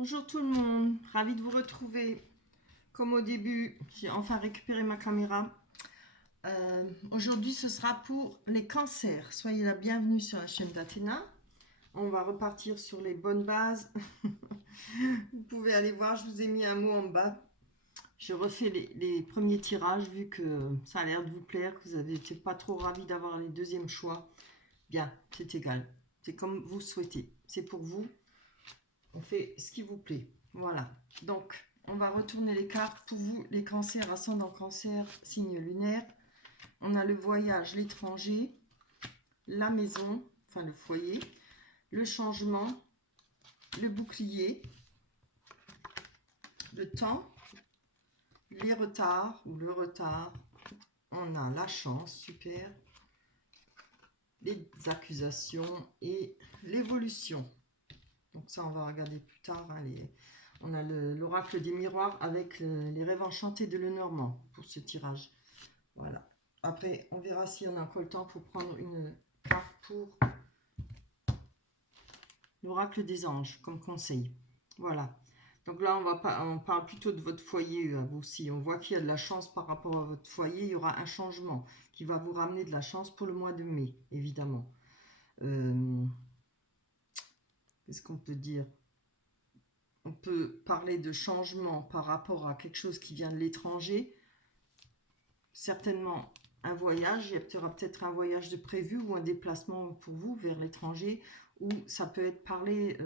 Bonjour tout le monde, ravi de vous retrouver. Comme au début, j'ai enfin récupéré ma caméra. Aujourd'hui, ce sera pour les cancers. Soyez la bienvenue sur la chaîne d'Athéna. On va repartir sur les bonnes bases. Vous pouvez aller voir, je vous ai mis un mot en bas. Je refais les premiers tirages vu que ça a l'air de vous plaire, que vous n'avez été pas trop ravis d'avoir les deuxièmes choix. Bien, c'est égal. C'est comme vous souhaitez. C'est pour vous. On fait ce qui vous plaît. Voilà. Donc, on va retourner les cartes pour vous, les cancers, ascendant cancer, signe lunaire. On a le voyage, l'étranger, la maison, enfin le foyer, le changement, le bouclier, le temps, les retards ou le retard. On a la chance, super. Les accusations et l'évolution. Donc ça, on va regarder plus tard. Hein, on a l'oracle des miroirs avec les rêves enchantés de Lenormand pour ce tirage. Voilà. Après, on verra si on a encore le temps pour prendre une carte pour l'oracle des anges comme conseil. Voilà. Donc là, on parle plutôt de votre foyer à vous aussi. On voit qu'il y a de la chance par rapport à votre foyer. Il y aura un changement qui va vous ramener de la chance pour le mois de mai, évidemment. Qu'est-ce qu'on peut dire ? On peut parler de changement par rapport à quelque chose qui vient de l'étranger. Certainement un voyage, il y aura peut-être un voyage de prévu ou un déplacement pour vous vers l'étranger, ou ça peut être parler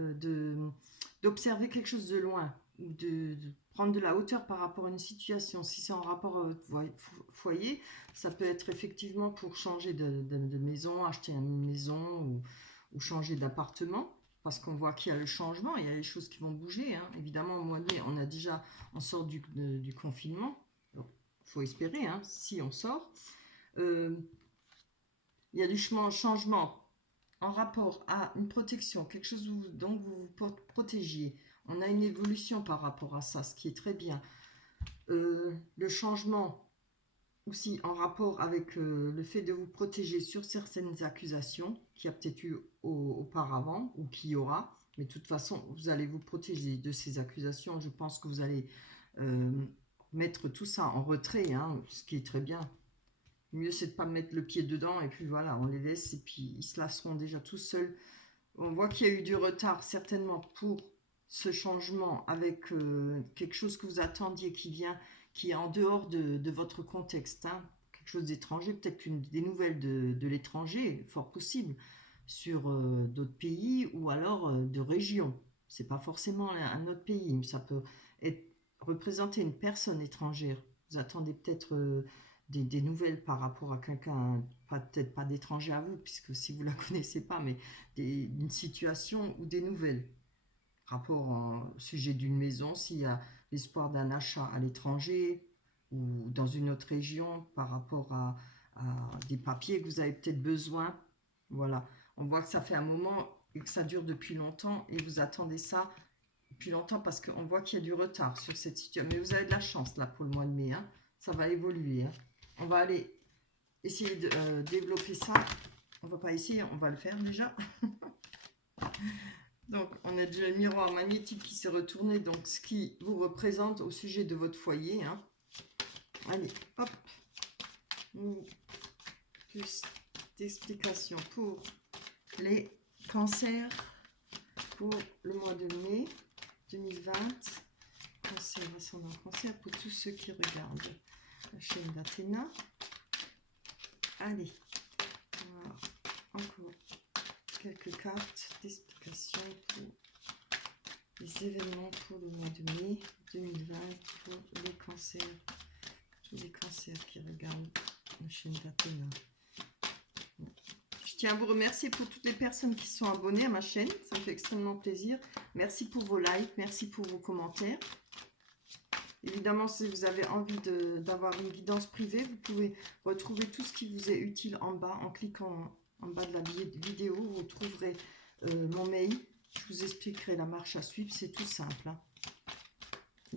d'observer quelque chose de loin, ou de prendre de la hauteur par rapport à une situation. Si c'est en rapport à votre foyer, ça peut être effectivement pour changer de maison, acheter une maison ou changer d'appartement. Parce qu'on voit qu'il y a le changement, il y a les choses qui vont bouger. Hein. Évidemment, au mois de mai, on sort du confinement. Il faut espérer, hein, si on sort. Il y a du changement en rapport à une protection, quelque chose dont vous vous protégiez. On a une évolution par rapport à ça, ce qui est très bien. Le changement aussi en rapport avec le fait de vous protéger sur certaines accusations qu'il y a peut-être eu auparavant ou qu'il y aura. Mais de toute façon, vous allez vous protéger de ces accusations. Je pense que vous allez mettre tout ça en retrait, hein, ce qui est très bien. Le mieux, c'est de ne pas mettre le pied dedans et puis voilà, on les laisse et puis ils se lasseront déjà tout seuls. On voit qu'il y a eu du retard certainement pour ce changement avec quelque chose que vous attendiez qui est en dehors de votre contexte, hein. Quelque chose d'étranger, peut-être des nouvelles de l'étranger, fort possible, sur d'autres pays ou alors de régions. C'est pas forcément un autre pays, mais ça peut représenter une personne étrangère. Vous attendez peut-être des nouvelles par rapport à quelqu'un, peut-être pas d'étranger à vous, puisque si vous la connaissez pas, mais d'une situation ou des nouvelles. Rapport au sujet d'une maison, s'il y a l'espoir d'un achat à l'étranger ou dans une autre région par rapport à des papiers que vous avez peut-être besoin. Voilà, on voit que ça fait un moment et que ça dure depuis longtemps et vous attendez ça depuis longtemps parce qu'on voit qu'il y a du retard sur cette situation. Mais vous avez de la chance là pour le mois de mai, hein. Ça va évoluer. Hein. On va aller essayer de développer ça. On va pas essayer, on va le faire déjà. Donc, on a déjà le miroir magnétique qui s'est retourné, donc ce qui vous représente au sujet de votre foyer. Hein. Allez, hop. Plus d'explications pour les cancers pour le mois de mai 2020. Cancer, ascendant cancer pour tous ceux qui regardent la chaîne d'Athéna. Allez, voilà. Encore quelques cartes d'explication pour les événements pour le mois de mai 2020 pour les cancers, tous les cancers qui regardent la chaîne d'Athéna. Je tiens à vous remercier pour toutes les personnes qui sont abonnées à ma chaîne, ça me fait extrêmement plaisir. Merci pour vos likes, merci pour vos commentaires. Évidemment, si vous avez envie d'avoir une guidance privée, vous pouvez retrouver tout ce qui vous est utile en bas en cliquant en bas de la vidéo. Vous trouverez mon mail. Je vous expliquerai la marche à suivre. C'est tout simple. Hein.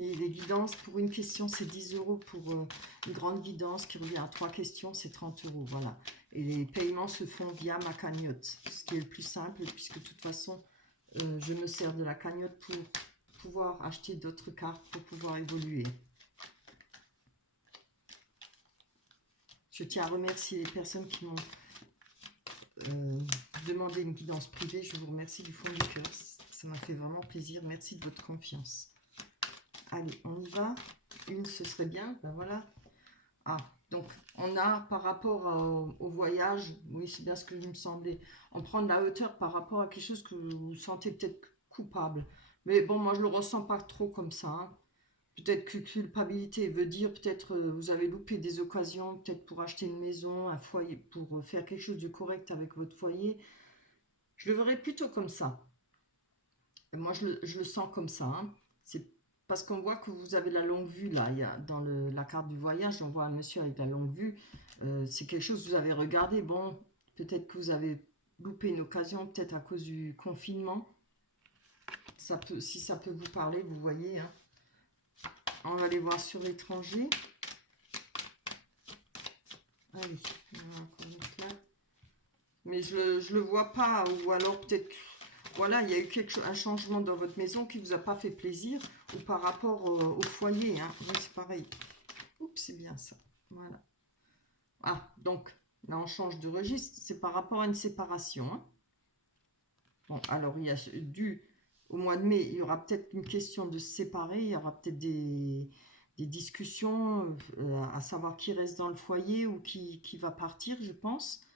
Et les guidances, pour une question, c'est 10 €. Pour une grande guidance qui revient à 3 questions, c'est 30 €. Voilà. Et les paiements se font via ma cagnotte. Ce qui est le plus simple, puisque de toute façon, je me sers de la cagnotte pour pouvoir acheter d'autres cartes pour pouvoir évoluer. Je tiens à remercier les personnes qui m'ont demandé une guidance privée. Je vous remercie du fond du cœur. Ça m'a fait vraiment plaisir. Merci de votre confiance. Allez, on y va. Une, ce serait bien. Ben voilà. Ah, donc on a par rapport au voyage, oui, c'est bien ce que il me semblait, on prend de la hauteur par rapport à quelque chose que vous sentez peut-être coupable. Mais bon, moi je le ressens pas trop comme ça, hein. Peut-être que culpabilité veut dire peut-être vous avez loupé des occasions, peut-être pour acheter une maison, un foyer, pour faire quelque chose de correct avec votre foyer. Je le verrais plutôt comme ça. Et moi je le sens comme ça, hein. C'est parce qu'on voit que vous avez la longue vue là. Il y a, dans la carte du voyage, on voit un monsieur avec la longue vue. C'est quelque chose que vous avez regardé. Bon, peut-être que vous avez loupé une occasion, peut-être à cause du confinement. Ça peut, si ça peut vous parler, vous voyez, hein. On va aller voir sur l'étranger. Allez, on va encore mettre là. Mais je le vois pas. Ou alors peut-être, voilà, il y a eu un changement dans votre maison qui vous a pas fait plaisir. Ou par rapport au foyer, hein. Oui, c'est pareil. Oups, c'est bien ça. Voilà. Ah, donc, là, on change de registre. C'est par rapport à une séparation, hein. Bon, alors, il y a au mois de mai, il y aura peut-être une question de se séparer. Il y aura peut-être des discussions à savoir qui reste dans le foyer ou qui va partir, je pense.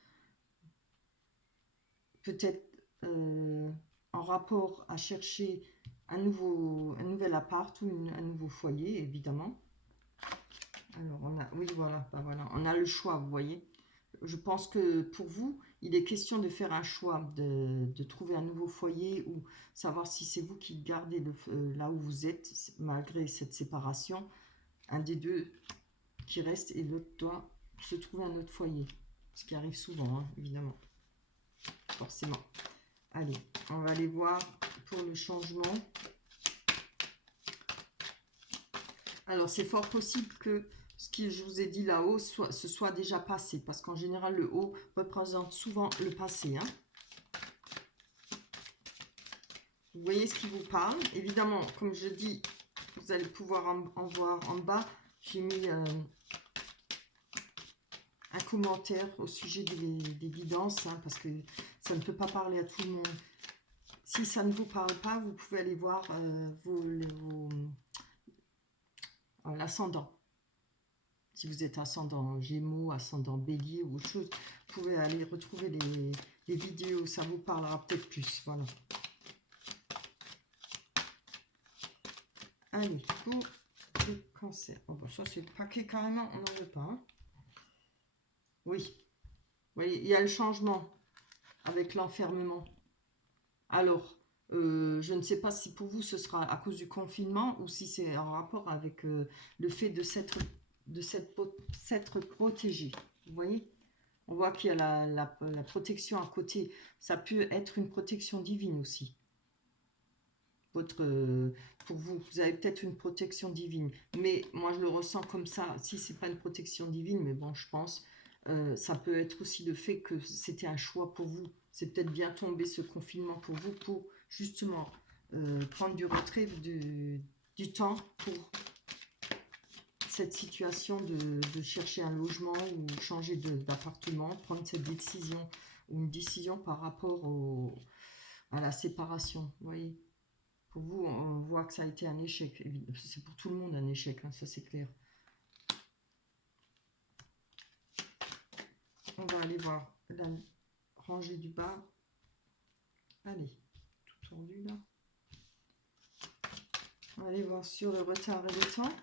Peut-être en rapport à chercher un nouvel appart ou un nouveau foyer, évidemment. Alors, oui, voilà, ben voilà, on a le choix, vous voyez. Je pense que pour vous, il est question de faire un choix, de trouver un nouveau foyer ou savoir si c'est vous qui gardez là où vous êtes, malgré cette séparation. Un des deux qui reste et l'autre doit se trouver un autre foyer. Ce qui arrive souvent, hein, évidemment. Forcément. Allez, on va aller voir pour le changement. Alors, c'est fort possible que ce que je vous ai dit là-haut se soit déjà passé. Parce qu'en général, le haut représente souvent le passé, hein. Vous voyez ce qui vous parle. Évidemment, comme je dis, vous allez pouvoir en voir en bas. J'ai mis un commentaire au sujet des guidances, hein, parce que ça ne peut pas parler à tout le monde. Si ça ne vous parle pas, vous pouvez aller voir l'ascendant. Si vous êtes ascendant Gémeaux, ascendant Bélier ou autre chose, vous pouvez aller retrouver les vidéos, ça vous parlera peut-être plus. Voilà. Allez, pour le cancer. Oh, bah ça, c'est le paquet carrément, on n'en veut pas, hein. Oui, vous voyez, il y a le changement avec l'enfermement. Alors, je ne sais pas si pour vous ce sera à cause du confinement ou si c'est en rapport avec le fait de s'être protégé. Vous voyez, on voit qu'il y a la protection à côté. Ça peut être une protection divine aussi. Pour vous, vous avez peut-être une protection divine. Mais moi, je le ressens comme ça. Si ce n'est pas une protection divine, mais bon, je pense, ça peut être aussi le fait que c'était un choix pour vous. C'est peut-être bien tombé ce confinement pour vous, pour justement prendre du retrait, du temps pour cette situation de chercher un logement ou changer d'appartement, prendre cette décision ou une décision par rapport à la séparation. Vous voyez, pour vous, on voit que ça a été un échec. C'est pour tout le monde un échec, hein, ça c'est clair. On va aller voir la rangée du bas. Allez, tout tordu là. On va aller voir sur le retard et le temps.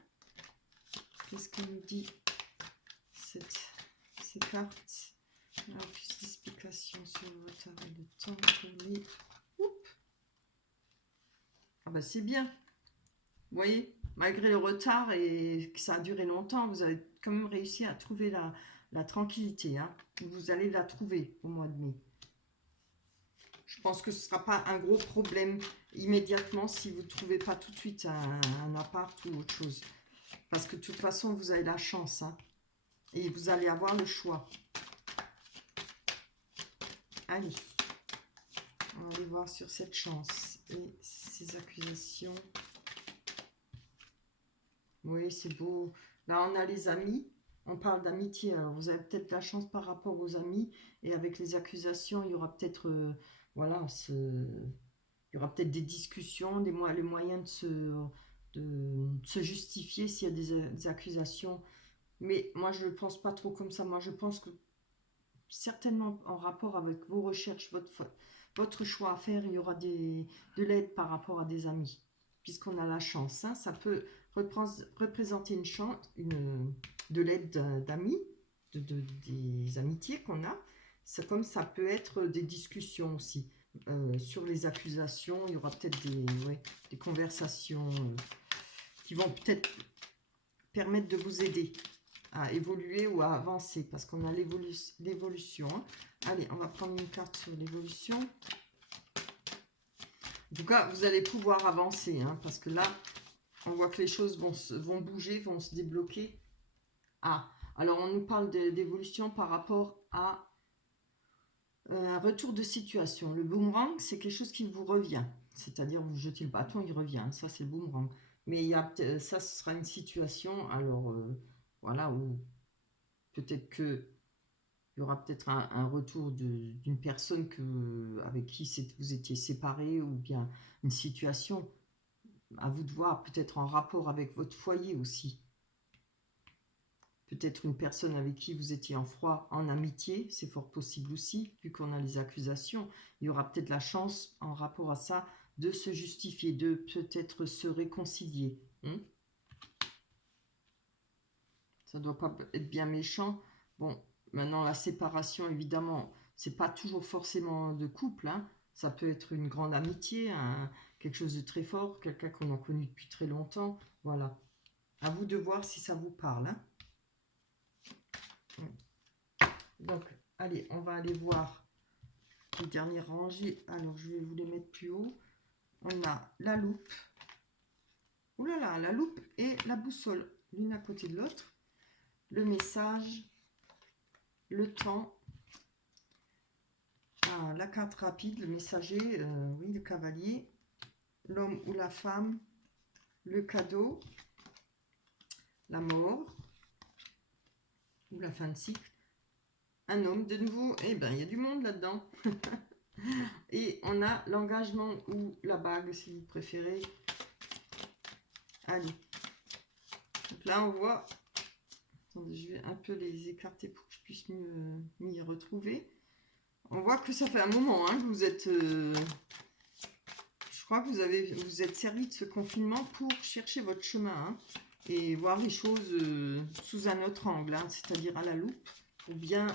Qu'est-ce que nous dit ces cartes? Alors, plus d'explications sur le retard et le temps pour les... Oups. Ah bah c'est bien. Vous voyez, malgré le retard et que ça a duré longtemps, vous avez quand même réussi à trouver la tranquillité, hein. Vous allez la trouver au mois de mai. Je pense que ce ne sera pas un gros problème immédiatement si vous ne trouvez pas tout de suite un appart ou autre chose. Parce que de toute façon, vous avez la chance, hein, et vous allez avoir le choix. Allez, on va aller voir sur cette chance et ces accusations. Oui, c'est beau. Là, on a les amis. On parle d'amitié. Alors, vous avez peut-être de la chance par rapport aux amis. Et avec les accusations, il y aura peut-être... voilà, il y aura peut-être des discussions, les moyens de se justifier s'il y a des accusations. Mais moi, je ne pense pas trop comme ça. Moi, je pense que certainement en rapport avec vos recherches, votre choix à faire, il y aura de l'aide par rapport à des amis. Puisqu'on a la chance, hein, ça peut représenter une chance, de l'aide d'amis, des amitiés qu'on a. C'est comme ça peut être des discussions aussi. Sur les accusations, il y aura peut-être des conversations qui vont peut-être permettre de vous aider à évoluer ou à avancer, parce qu'on a l'évolution. Hein. Allez, on va prendre une carte sur l'évolution. En tout cas, vous allez pouvoir avancer, hein, parce que là, on voit que les choses vont bouger, vont se débloquer. Ah, alors on nous parle d'évolution par rapport à un retour de situation. Le boomerang, c'est quelque chose qui vous revient. C'est-à-dire, vous jetez le bâton, il revient. Ça, c'est le boomerang. Mais ça, ce sera une situation, alors, voilà, où peut-être que il y aura peut-être un retour d'une personne avec qui vous étiez séparés, ou bien une situation, à vous de voir, peut-être en rapport avec votre foyer aussi. Peut-être une personne avec qui vous étiez en froid, en amitié, c'est fort possible aussi, vu qu'on a les accusations. Il y aura peut-être la chance, en rapport à ça, de se justifier, de peut-être se réconcilier. Ça ne doit pas être bien méchant. Bon, maintenant, la séparation, évidemment, c'est pas toujours forcément de couple. Hein. Ça peut être une grande amitié, quelque chose de très fort, quelqu'un qu'on a connu depuis très longtemps. Voilà. À vous de voir si ça vous parle. Hein. Donc, allez, on va aller voir les dernières rangées. Alors, je vais vous les mettre plus haut. On a la loupe. Ouh là là, la loupe et la boussole, l'une à côté de l'autre. Le message, le temps. Ah, la carte rapide, le messager, oui, le cavalier. L'homme ou la femme, le cadeau, la mort ou la fin de cycle. Un homme de nouveau, eh bien, il y a du monde là-dedans. Et on a l'engagement ou la bague, si vous préférez. Allez. Donc là, on voit... Attendez, je vais un peu les écarter pour que je puisse m'y retrouver. On voit que ça fait un moment hein, que vous êtes... je crois que vous êtes servi de ce confinement pour chercher votre chemin. Hein, et voir les choses sous un autre angle, hein, c'est-à-dire à la loupe, pour bien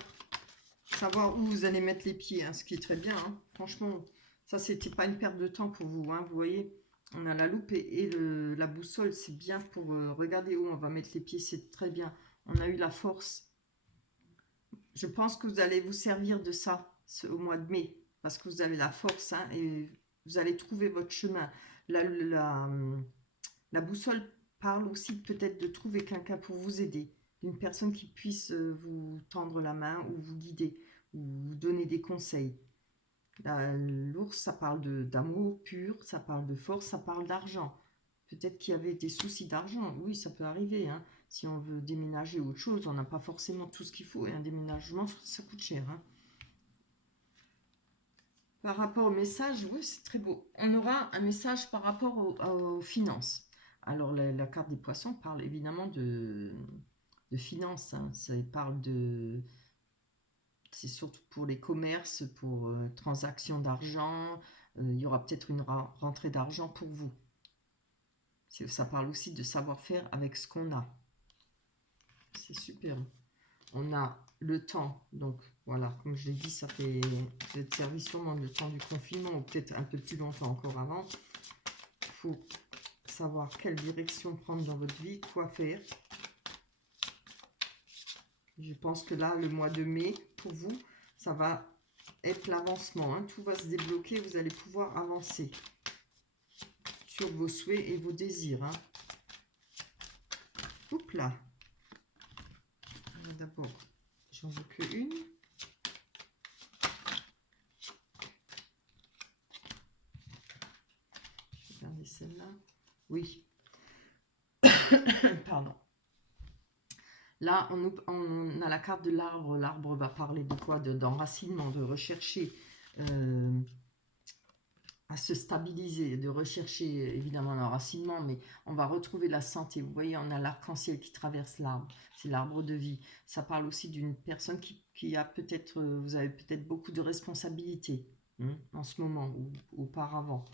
savoir où vous allez mettre les pieds, hein, ce qui est très bien. Hein. Franchement, ça, c'était pas une perte de temps pour vous. Hein, vous voyez, on a la loupe et la boussole, c'est bien pour regarder où on va mettre les pieds, c'est très bien. On a eu la force. Je pense que vous allez vous servir de ça au mois de mai, parce que vous avez la force hein, et vous allez trouver votre chemin. La boussole parle aussi peut-être de trouver quelqu'un pour vous aider, une personne qui puisse vous tendre la main ou vous guider, ou vous donner des conseils. L'ours, ça parle d'amour pur, ça parle de force, ça parle d'argent. Peut-être qu'il y avait des soucis d'argent, oui, ça peut arriver. Hein. Si on veut déménager ou autre chose, on n'a pas forcément tout ce qu'il faut, et un déménagement, ça coûte cher. Hein. Par rapport au message, oui, c'est très beau. On aura un message par rapport aux finances. Alors, la carte des poissons parle évidemment de finances. Hein. Ça parle de... C'est surtout pour les commerces, pour transactions d'argent. Il y aura peut-être une rentrée d'argent pour vous. Ça parle aussi de savoir-faire avec ce qu'on a. C'est super. On a le temps. Donc, voilà, comme je l'ai dit, ça fait être servi sûrement le temps du confinement, ou peut-être un peu plus longtemps encore avant. Il faut savoir quelle direction prendre dans votre vie, quoi faire. Je pense que là, le mois de mai, pour vous, ça va être l'avancement. Hein. Tout va se débloquer, vous allez pouvoir avancer sur vos souhaits et vos désirs. Hein. Oups là. D'abord, j'en veux qu'une. Je vais garder celle-là. Oui. Pardon. Là, on a la carte de l'arbre. L'arbre va parler de quoi? D'enracinement, de rechercher à se stabiliser, de rechercher évidemment l'enracinement, mais on va retrouver la santé. Vous voyez, on a l'arc-en-ciel qui traverse l'arbre. C'est l'arbre de vie. Ça parle aussi d'une personne qui a peut-être, vous avez peut-être beaucoup de responsabilités en ce moment ou auparavant.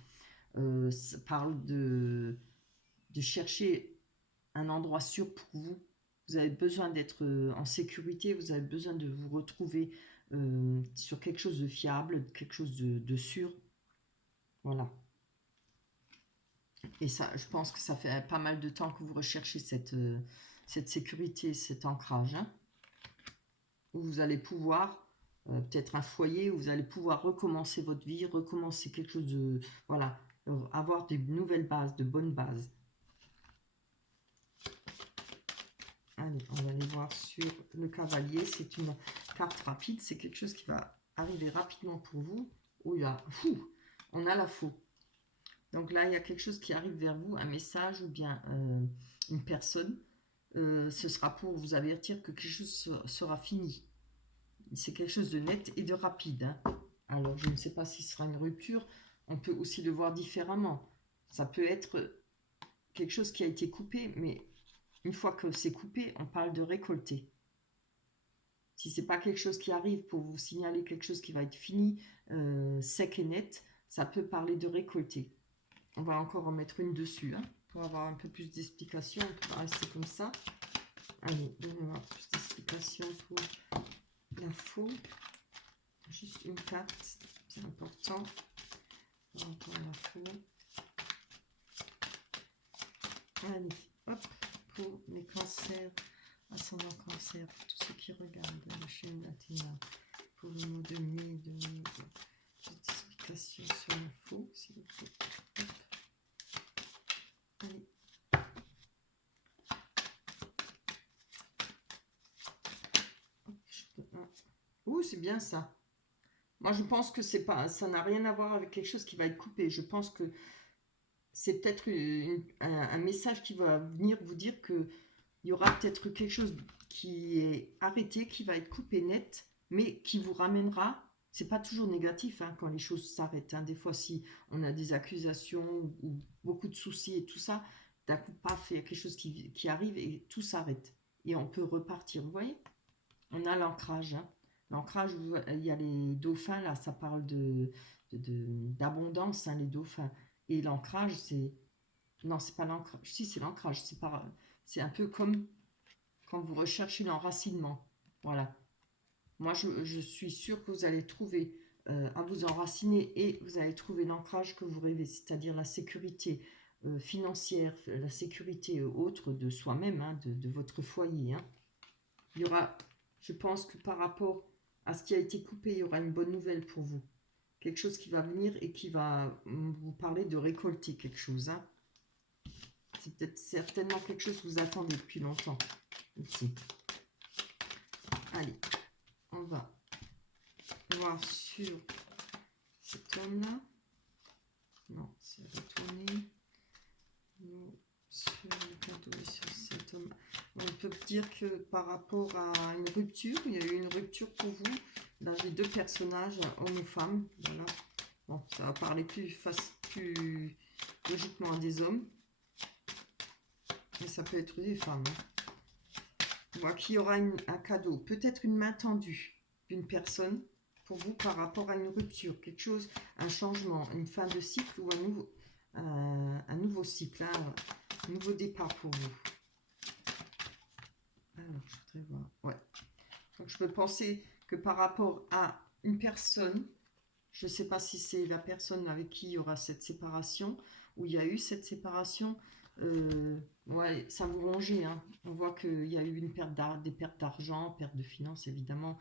Ça parle de chercher un endroit sûr pour vous. Vous avez besoin d'être en sécurité, vous avez besoin de vous retrouver sur quelque chose de fiable, quelque chose de sûr. Voilà. Et ça, je pense que ça fait pas mal de temps que vous recherchez cette sécurité, cet ancrage, hein, où vous allez pouvoir, peut-être un foyer, où vous allez pouvoir recommencer votre vie, recommencer quelque chose de... Voilà, avoir de nouvelles bases, de bonnes bases. Allez, on va aller voir sur le cavalier. C'est une carte rapide. C'est quelque chose qui va arriver rapidement pour vous. Oh là, on a la faux. Donc là, il y a quelque chose qui arrive vers vous, un message ou bien une personne. Ce sera pour vous avertir que quelque chose sera fini. C'est quelque chose de net et de rapide. Hein. Alors, je ne sais pas si ce sera une rupture. On peut aussi le voir différemment. Ça peut être quelque chose qui a été coupé, mais une fois que c'est coupé, on parle de récolter. Si ce n'est pas quelque chose qui arrive pour vous signaler quelque chose qui va être fini, sec et net, ça peut parler de récolter. On va encore en mettre une dessus, hein, pour avoir un peu plus d'explications. On va rester comme ça. Allez, donnez-moi plus d'explications pour l'info. Juste une carte, c'est important. Encore l'info. Allez, hop, pour les cancers, ascendant cancer, pour tous ceux qui regardent la chaîne Latina, pour le mot de mai, petite explication sur l'info, s'il vous plaît. Hop. Allez. Ouh, c'est bien ça. Moi, je pense que c'est pas, ça n'a rien à voir avec quelque chose qui va être coupé. Je pense que c'est peut-être un message qui va venir vous dire que il y aura peut-être quelque chose qui est arrêté, qui va être coupé net, mais qui vous ramènera. C'est pas toujours négatif hein, quand les choses s'arrêtent. Hein. Des fois, si on a des accusations ou beaucoup de soucis et tout ça, d'un coup, paf, il y a quelque chose qui arrive et tout s'arrête. Et on peut repartir. Vous voyez? On a l'ancrage. Hein. L'ancrage, il y a les dauphins, là, ça parle d'abondance, hein, les dauphins. Et l'ancrage, c'est... Non, c'est pas l'ancrage. Si, c'est l'ancrage. C'est un peu comme quand vous recherchez l'enracinement. Voilà. Moi, je suis sûre que vous allez trouver à vous enraciner et vous allez trouver l'ancrage que vous rêvez, c'est-à-dire la sécurité financière, la sécurité autre de soi-même, hein, de votre foyer. Hein. Il y aura, je pense que par rapport à ce qui a été coupé, il y aura une bonne nouvelle pour vous. Quelque chose qui va venir et qui va vous parler de récolter quelque chose. Hein. C'est peut-être certainement quelque chose que vous attendez depuis longtemps. Ici. Allez, on va voir sur cet homme-là. Non, c'est retourné. Non, sur le cadeau et sur cet homme. On peut dire que par rapport à une rupture, il y a eu une rupture pour vous. Là, j'ai deux personnages, homme ou femme. Voilà. Bon, ça va parler plus logiquement à des hommes. Mais ça peut être des femmes. On voit qu'il y aura un cadeau, peut-être une main tendue d'une personne pour vous par rapport à une rupture, quelque chose, un changement, une fin de cycle ou un nouveau cycle, hein, un nouveau départ pour vous. Alors, je voudrais voir. Ouais. Donc, je peux penser que par rapport à une personne, je ne sais pas si c'est la personne avec qui il y aura cette séparation, ou il y a eu cette séparation, ouais, ça vous rongeait. Hein. On voit qu'il y a eu des pertes d'argent, perte de finances évidemment,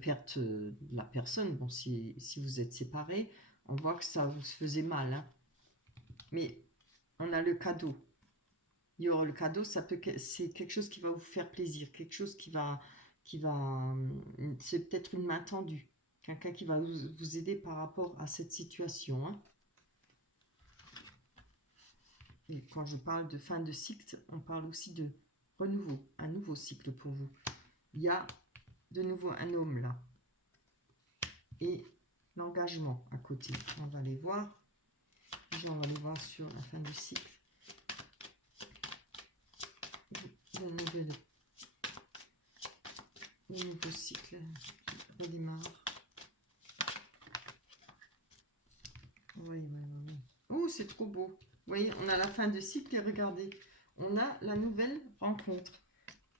perte de la personne. Bon, si vous êtes séparés, on voit que ça vous faisait mal. Hein. Mais on a le cadeau. Il y aura le cadeau, c'est quelque chose qui va vous faire plaisir, quelque chose c'est peut-être une main tendue. Quelqu'un qui va vous aider par rapport à cette situation. Hein. Et quand je parle de fin de cycle, on parle aussi de renouveau, un nouveau cycle pour vous. Il y a de nouveau un homme là. Et l'engagement à côté. On va les voir. Déjà, on va les voir sur la fin du cycle. Le nouveau cycle redémarre. Oui. Oh, c'est trop beau. Vous voyez, on a la fin de cycle et regardez, on a la nouvelle rencontre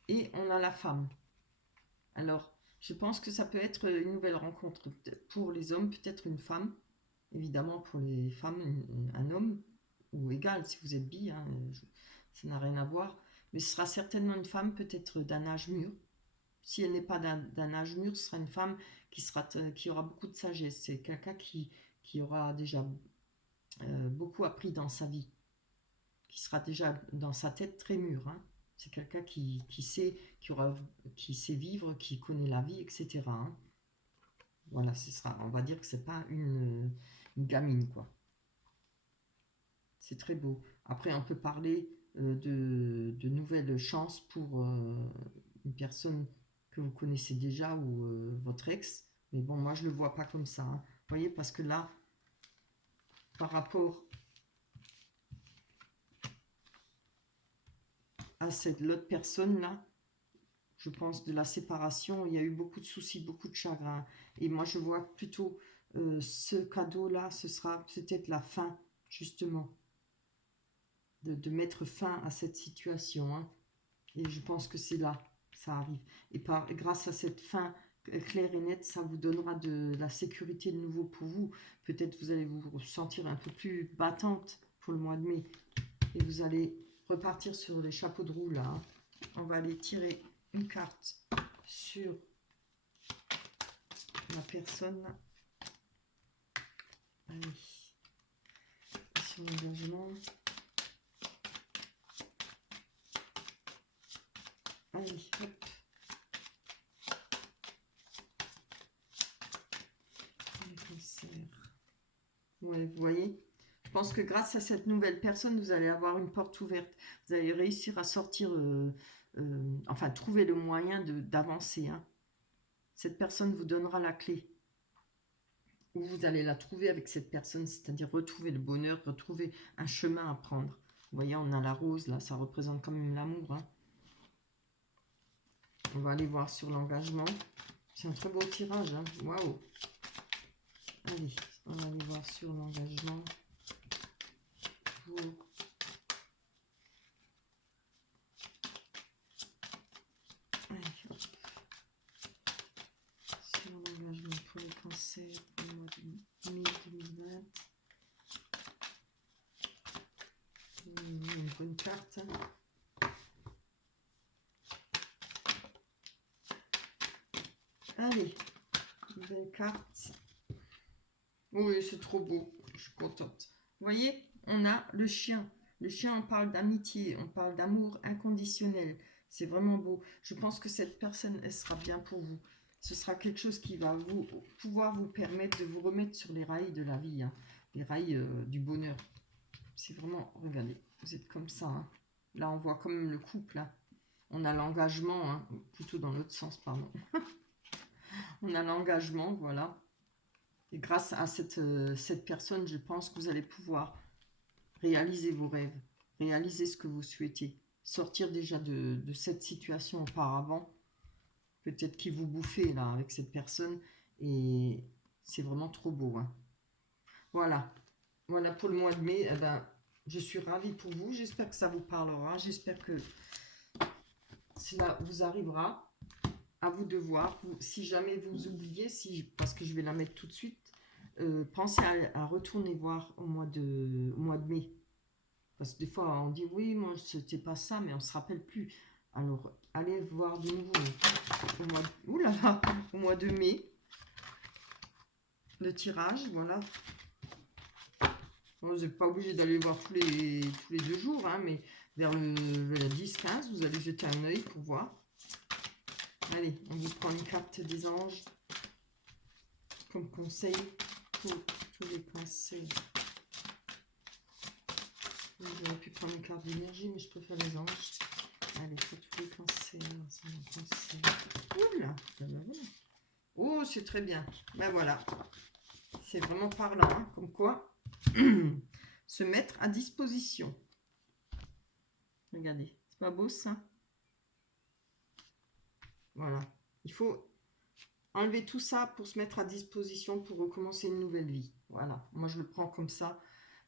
et on a la femme. Alors, je pense que ça peut être une nouvelle rencontre pour les hommes, peut-être une femme. Évidemment, pour les femmes, un homme, ou égal si vous êtes bi, hein, ça n'a rien à voir. Mais ce sera certainement une femme, peut-être d'un âge mûr. Si elle n'est pas d'un âge mûr, ce sera une femme qui aura beaucoup de sagesse. C'est quelqu'un qui aura déjà beaucoup appris dans sa vie, qui sera déjà dans sa tête très mûr. Hein. C'est quelqu'un qui sait vivre, qui connaît la vie, etc. Hein. Voilà, on va dire que c'est pas une gamine, quoi. C'est très beau. Après, on peut parler de nouvelles chances pour une personne que vous connaissez déjà ou votre ex. Mais bon, moi, je le vois pas comme ça. Hein. Vous voyez, parce que là, par rapport à l'autre personne-là, je pense de la séparation, il y a eu beaucoup de soucis, beaucoup de chagrin. Et moi, je vois plutôt ce cadeau-là, ce sera peut-être la fin, justement, de mettre fin à cette situation. Hein. Et je pense que c'est là, ça arrive. Et grâce à cette fin claire et nette, ça vous donnera de la sécurité de nouveau pour vous. Peut-être vous allez vous sentir un peu plus battante pour le mois de mai. Et vous allez repartir sur les chapeaux de roue là. Hein. On va aller tirer une carte sur la personne. Allez. Sur l'engagement. Allez, hop. Ouais, vous voyez, je pense que grâce à cette nouvelle personne, vous allez avoir une porte ouverte. Vous allez réussir à sortir, enfin, trouver le moyen d'avancer. Hein. Cette personne vous donnera la clé. Où vous allez la trouver avec cette personne, c'est-à-dire retrouver le bonheur, retrouver un chemin à prendre. Vous voyez, on a la rose, là, ça représente quand même l'amour. Hein. On va aller voir sur l'engagement. C'est un très beau tirage. Hein. Waouh! Allez, on va aller voir sur l'engagement. Allez, hop. Sur l'engagement pour le cancer pour le mois de mai 2020. Une bonne carte. Allez, une belle carte. Oui, c'est trop beau. Je suis contente. Vous voyez, on a le chien. Le chien, on parle d'amitié, on parle d'amour inconditionnel. C'est vraiment beau. Je pense que cette personne, elle sera bien pour vous. Ce sera quelque chose qui va pouvoir vous permettre de vous remettre sur les rails de la vie. Hein. Les rails du bonheur. C'est vraiment, regardez, vous êtes comme ça. Hein. Là, on voit quand même le couple. Hein. On a l'engagement, hein, plutôt dans l'autre sens, pardon. On a l'engagement, voilà. Et grâce à cette personne, je pense que vous allez pouvoir réaliser vos rêves, réaliser ce que vous souhaitez, sortir déjà de cette situation auparavant, peut-être qui vous bouffait là avec cette personne, et c'est vraiment trop beau. Hein. Voilà, voilà pour le mois de mai. Eh ben, je suis ravie pour vous, j'espère que ça vous parlera, j'espère que cela vous arrivera. À vous de voir. Si jamais vous oubliez, parce que je vais la mettre tout de suite, pensez à retourner voir au mois de mai. Parce que des fois, on dit oui, moi, c'était pas ça, mais on se rappelle plus. Alors, allez voir de nouveau au mois de mai. Le tirage, voilà. Bon, vous n'êtes pas obligé d'aller voir tous les 2 jours, hein, mais vers le 10-15, vous allez jeter un œil pour voir. Allez, on vous prend une carte des anges comme conseil pour tous les conseils J'aurais pu prendre une carte d'énergie, mais je préfère les anges. Allez, pour tous les cancers. Oula, ben voilà. Oh, c'est très bien. Ben voilà. C'est vraiment parlant, hein, comme quoi se mettre à disposition. Regardez, c'est pas beau ça? Voilà. Il faut enlever tout ça pour se mettre à disposition pour recommencer une nouvelle vie. Voilà. Moi, je le prends comme ça.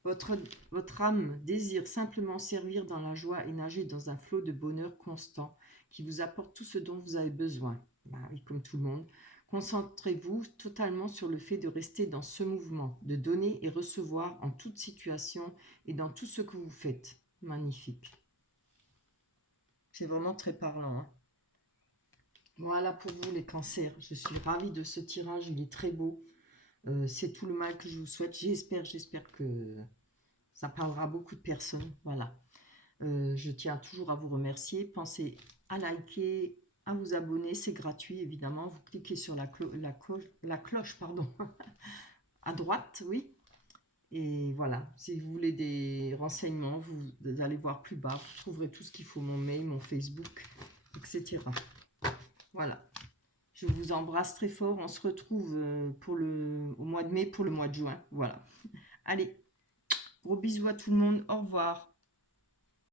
Votre âme désire simplement servir dans la joie et nager dans un flot de bonheur constant qui vous apporte tout ce dont vous avez besoin. Bah oui, comme tout le monde. Concentrez-vous totalement sur le fait de rester dans ce mouvement, de donner et recevoir en toute situation et dans tout ce que vous faites. Magnifique. C'est vraiment très parlant, hein. Voilà pour vous les cancers. Je suis ravie de ce tirage, il est très beau. C'est tout le mal que je vous souhaite. J'espère que ça parlera à beaucoup de personnes. Voilà. Je tiens toujours à vous remercier. Pensez à liker, à vous abonner. C'est gratuit, évidemment. Vous cliquez sur la cloche pardon, à droite, oui. Et voilà. Si vous voulez des renseignements, vous allez voir plus bas. Vous trouverez tout ce qu'il faut, mon mail, mon Facebook, etc. Voilà. Je vous embrasse très fort. On se retrouve au mois de mai pour le mois de juin. Voilà. Allez, gros bisous à tout le monde. Au revoir.